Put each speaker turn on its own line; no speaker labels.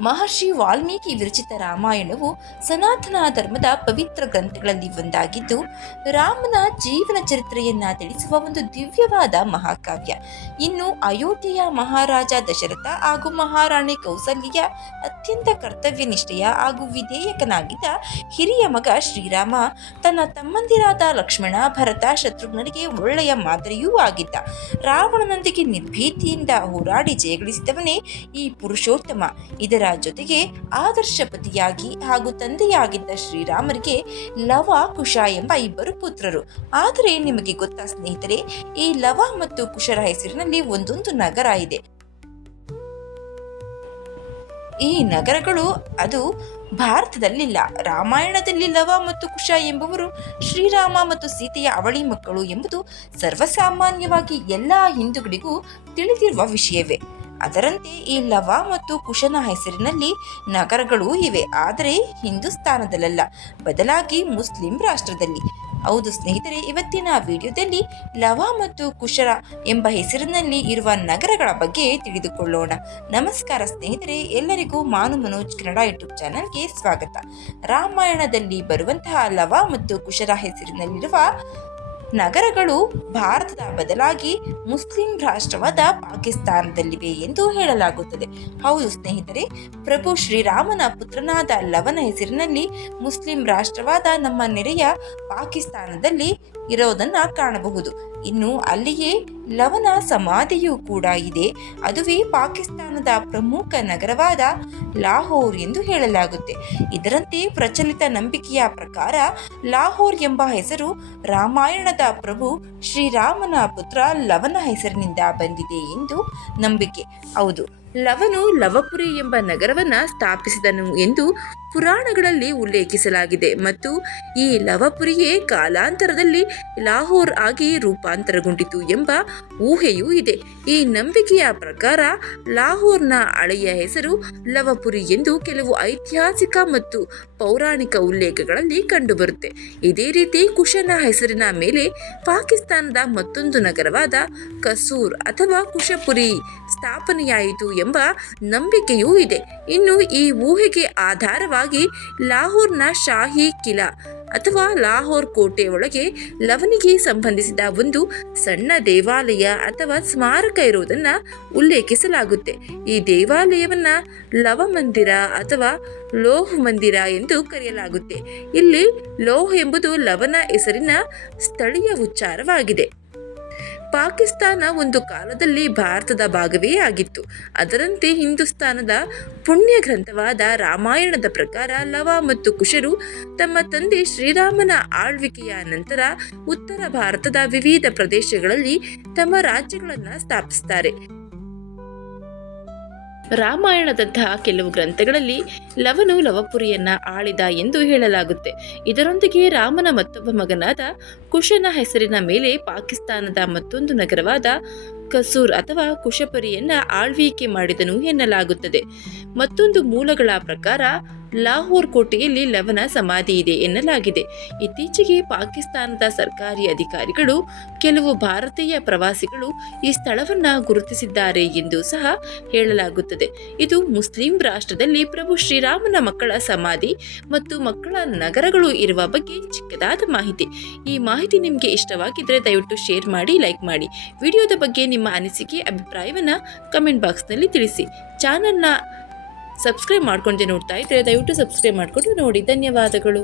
ಮಹರ್ಷಿ ವಾಲ್ಮೀಕಿ ವಿರಚಿತ ರಾಮಾಯಣವು ಸನಾತನ ಧರ್ಮದ ಪವಿತ್ರ ಗ್ರಂಥಗಳಲ್ಲಿ ಒಂದಾಗಿದ್ದು, ರಾಮನ ಜೀವನ ಚರಿತ್ರೆಯನ್ನ ತಿಳಿಸುವ ಒಂದು ದಿವ್ಯವಾದ ಮಹಾಕಾವ್ಯ. ಇನ್ನು ಅಯೋಧ್ಯೆಯ ಮಹಾರಾಜ ದಶರಥ ಹಾಗೂ ಮಹಾರಾಣಿ ಕೌಸಲ್ಯ ಅತ್ಯಂತ ಕರ್ತವ್ಯ ನಿಷ್ಠೆಯ ಹಾಗೂ ವಿಧೇಯಕನಾಗಿದ್ದ ಹಿರಿಯ ಮಗ ಶ್ರೀರಾಮ ತನ್ನ ತಮ್ಮಂದಿರಾದ ಲಕ್ಷ್ಮಣ ಭರತ ಶತ್ರುಘ್ನರಿಗೆ ಒಳ್ಳೆಯ ಮಾದರಿಯೂ ಆಗಿದ್ದ. ರಾವಣನೊಂದಿಗೆ ನಿರ್ಭೀತಿಯಿಂದ ಹೋರಾಡಿ ಜಯಗಳಿಸಿದವನೇ ಈ ಪುರುಷೋತ್ತಮ. ಇದರ ಜೊತೆಗೆ ಆದರ್ಶ ಪತಿಯಾಗಿ ಹಾಗೂ ತಂದೆಯಾಗಿದ್ದ ಶ್ರೀರಾಮರಿಗೆ ಲವ, ಕುಶ ಎಂಬ ಇಬ್ಬರು ಪುತ್ರರು. ಆದರೆ ನಿಮಗೆ ಗೊತ್ತಾ ಸ್ನೇಹಿತರೆ, ಈ ಲವ ಮತ್ತು ಕುಶರ ಹೆಸರಿನಲ್ಲಿ ಒಂದೊಂದು ನಗರ ಇದೆ. ಈ ನಗರಗಳು ಅದು ಭಾರತದಲ್ಲಿಲ್ಲ. ರಾಮಾಯಣದಲ್ಲಿ ಲವ ಮತ್ತು ಕುಶ ಎಂಬುವರು ಶ್ರೀರಾಮ ಮತ್ತು ಸೀತೆಯ ಅವಳಿ ಮಕ್ಕಳು ಎಂಬುದು ಸರ್ವಸಾಮಾನ್ಯವಾಗಿ ಎಲ್ಲ ಹಿಂದೂಗಳಿಗೂ ತಿಳಿದಿರುವ ವಿಷಯವೇ. ಅದರಂತೆ ಈ ಲವ ಮತ್ತು ಕುಶನ ಹೆಸರಿನಲ್ಲಿ ನಗರಗಳೂ ಇವೆ. ಆದರೆ ಹಿಂದೂಸ್ತಾನದಲ್ಲ ಬದಲಾಗಿ ಮುಸ್ಲಿಂ ರಾಷ್ಟ್ರದಲ್ಲಿ. ಹೌದು ಸ್ನೇಹಿತರೆ, ಇವತ್ತಿನ ವಿಡಿಯೋದಲ್ಲಿ ಲವ ಮತ್ತು ಕುಶರ ಎಂಬ ಹೆಸರಿನಲ್ಲಿ ಇರುವ ನಗರಗಳ ಬಗ್ಗೆ ತಿಳಿದುಕೊಳ್ಳೋಣ. ನಮಸ್ಕಾರ ಸ್ನೇಹಿತರೆ, ಎಲ್ಲರಿಗೂ ಮಾನು ಮನೋಜ್ ಕನ್ನಡ ಯೂಟ್ಯೂಬ್ ಚಾನಲ್ಗೆ ಸ್ವಾಗತ. ರಾಮಾಯಣದಲ್ಲಿ ಬರುವಂತಹ ಲವ ಮತ್ತು ಕುಶರ ಹೆಸರಿನಲ್ಲಿರುವ ನಗರಗಳು ಭಾರತದ ಬದಲಾಗಿ ಮುಸ್ಲಿಂ ರಾಷ್ಟ್ರವಾದ ಪಾಕಿಸ್ತಾನದಲ್ಲಿವೆ ಎಂದು ಹೇಳಲಾಗುತ್ತದೆ. ಹೌದು ಸ್ನೇಹಿತರೆ, ಪ್ರಭು ಶ್ರೀರಾಮನ ಪುತ್ರನಾದ ಲವನ ಹೆಸರಿನಲ್ಲಿ ಮುಸ್ಲಿಂ ರಾಷ್ಟ್ರವಾದ ನಮ್ಮ ನೆರೆಯ ಪಾಕಿಸ್ತಾನದಲ್ಲಿ ಇರೋದನ್ನ ಕಾಣಬಹುದು. ಇನ್ನು ಅಲ್ಲಿಯೇ ಲವನ ಸಮಾಧಿಯೂ ಕೂಡ ಇದೆ. ಅದುವೇ ಪಾಕಿಸ್ತಾನದ ಪ್ರಮುಖ ನಗರವಾದ ಲಾಹೋರ್ ಎಂದು ಹೇಳಲಾಗುತ್ತೆ. ಇದರಂತೆ ಪ್ರಚಲಿತ ನಂಬಿಕೆಯ ಪ್ರಕಾರ ಲಾಹೋರ್ ಎಂಬ ಹೆಸರು ರಾಮಾಯಣದ ಪ್ರಭು ಶ್ರೀರಾಮನ ಪುತ್ರ ಲವನ ಹೆಸರಿನಿಂದ ಬಂದಿದೆ ಎಂದು ನಂಬಿಕೆ. ಹೌದು. ಲವನು ಲವಪುರಿ ಎಂಬ ನಗರವನ್ನ ಸ್ಥಾಪಿಸಿದನು ಎಂದು ಪುರಾಣಗಳಲ್ಲಿ ಉಲ್ಲೇಖಿಸಲಾಗಿದೆ ಮತ್ತು ಈ ಲವಪುರಿಯೇ ಕಾಲಾಂತರದಲ್ಲಿ ಲಾಹೋರ್ ಆಗಿ ರೂಪಾಂತರಗೊಂಡಿತು ಎಂಬ ಊಹೆಯೂ ಇದೆ. ಈ ನಂಬಿಕೆಯ ಪ್ರಕಾರ ಲಾಹೋರ್ನ ಹಳೆಯ ಹೆಸರು ಲವಪುರಿ ಎಂದು ಕೆಲವು ಐತಿಹಾಸಿಕ ಮತ್ತು ಪೌರಾಣಿಕ ಉಲ್ಲೇಖಗಳಲ್ಲಿ ಕಂಡುಬರುತ್ತೆ. ಇದೇ ರೀತಿ ಕುಶನ ಹೆಸರಿನ ಮೇಲೆ ಪಾಕಿಸ್ತಾನದ ಮತ್ತೊಂದು ನಗರವಾದ ಕಸೂರ್ ಅಥವಾ ಕುಶಪುರಿ ಸ್ಥಾಪನೆಯಾಯಿತು ಎಂಬ ನಂಬಿಕೆಯೂ ಇದೆ. ಇನ್ನು ಈ ಊಹೆಗೆ ಆಧಾರವಾಗಿ ಲಾಹೋರ್ನ ಶಾಹಿ ಕಿಲಾ ಅಥವಾ ಲಾಹೋರ್ ಕೋಟೆ ಒಳಗೆ ಲವನಿಗೆ ಸಂಬಂಧಿಸಿದ ಒಂದು ಸಣ್ಣ ದೇವಾಲಯ ಅಥವಾ ಸ್ಮಾರಕ ಇರುವುದನ್ನ ಉಲ್ಲೇಖಿಸಲಾಗುತ್ತೆ. ಈ ದೇವಾಲಯವನ್ನ ಲವ ಮಂದಿರ ಅಥವಾ ಲೋಹ ಮಂದಿರ ಎಂದು ಕರೆಯಲಾಗುತ್ತೆ. ಇಲ್ಲಿ ಲೋಹ ಎಂಬುದು ಲವನ ಹೆಸರಿನ ಸ್ಥಳೀಯ ಉಚ್ಚಾರವಾಗಿದೆ. ಪಾಕಿಸ್ತಾನ ಒಂದು ಕಾಲದಲ್ಲಿ ಭಾರತದ ಭಾಗವೇ ಆಗಿತ್ತು. ಅದರಂತೆ ಹಿಂದೂಸ್ತಾನದ ಪುಣ್ಯ ಗ್ರಂಥವಾದ ರಾಮಾಯಣದ ಪ್ರಕಾರ ಲವ ಮತ್ತು ಕುಶರು ತಮ್ಮ ತಂದೆ ಶ್ರೀರಾಮನ ಆಳ್ವಿಕೆಯ ನಂತರ ಉತ್ತರ ಭಾರತದ ವಿವಿಧ ಪ್ರದೇಶಗಳಲ್ಲಿ ತಮ್ಮ ರಾಜ್ಯಗಳನ್ನು ಸ್ಥಾಪಿಸುತ್ತಾರೆ ರಾಮಾಯಣದಂತಹ ಕೆಲವು ಗ್ರಂಥಗಳಲ್ಲಿ ಲವನು ಲವಪುರಿಯನ್ನ ಆಳಿದ ಎಂದು ಹೇಳಲಾಗುತ್ತೆ. ಇದರೊಂದಿಗೆ ರಾಮನ ಮತ್ತೊಬ್ಬ ಮಗನಾದ ಕುಶನ ಹೆಸರಿನ ಮೇಲೆ ಪಾಕಿಸ್ತಾನದ ಮತ್ತೊಂದು ನಗರವಾದ ಕಸೂರ್ ಅಥವಾ ಕುಶಪರಿಯನ್ನ ಆಳ್ವಿಕೆ ಮಾಡಿದನು ಎನ್ನಲಾಗುತ್ತದೆ. ಮತ್ತೊಂದು ಮೂಲಗಳ ಪ್ರಕಾರ, ಲಾಹೋರ್ ಕೋಟೆಯಲ್ಲಿ ಲವನ ಸಮಾಧಿ ಇದೆ ಎನ್ನಲಾಗಿದೆ. ಇತ್ತೀಚೆಗೆ ಪಾಕಿಸ್ತಾನದ ಸರ್ಕಾರಿ ಅಧಿಕಾರಿಗಳು, ಕೆಲವು ಭಾರತೀಯ ಪ್ರವಾಸಿಗಳು ಈ ಸ್ಥಳವನ್ನ ಗುರುತಿಸಿದ್ದಾರೆ ಎಂದು ಸಹ ಹೇಳಲಾಗುತ್ತದೆ. ಇದು ಮುಸ್ಲಿಂ ರಾಷ್ಟ್ರದಲ್ಲಿ ಪ್ರಭು ಶ್ರೀರಾಮನ ಮಕ್ಕಳ ಸಮಾಧಿ ಮತ್ತು ಮಕ್ಕಳ ನಗರಗಳು ಇರುವ ಬಗ್ಗೆ ಚಿಕ್ಕದಾದ ಮಾಹಿತಿ. ಈ ಮಾಹಿತಿ ನಿಮಗೆ ಇಷ್ಟವಾಗಿದ್ದರೆ ದಯವಿಟ್ಟು ಶೇರ್ ಮಾಡಿ, ಲೈಕ್ ಮಾಡಿ. ವಿಡಿಯೋದ ಬಗ್ಗೆ ನಿಮ್ಮ ಅನಿಸಿಕೆ, ಅಭಿಪ್ರಾಯವನ್ನು ಕಮೆಂಟ್ ಬಾಕ್ಸ್ನಲ್ಲಿ ತಿಳಿಸಿ. ಚಾನಲ್ನ ಸಬ್ಸ್ಕ್ರೈಬ್ ಮಾಡ್ಕೊಂಡೆ ನೋಡ್ತಾ ಇದ್ದರೆ ದಯವಿಟ್ಟು ಸಬ್ಸ್ಕ್ರೈಬ್ ಮಾಡಿಕೊಂಡು ನೋಡಿ. ಧನ್ಯವಾದಗಳು.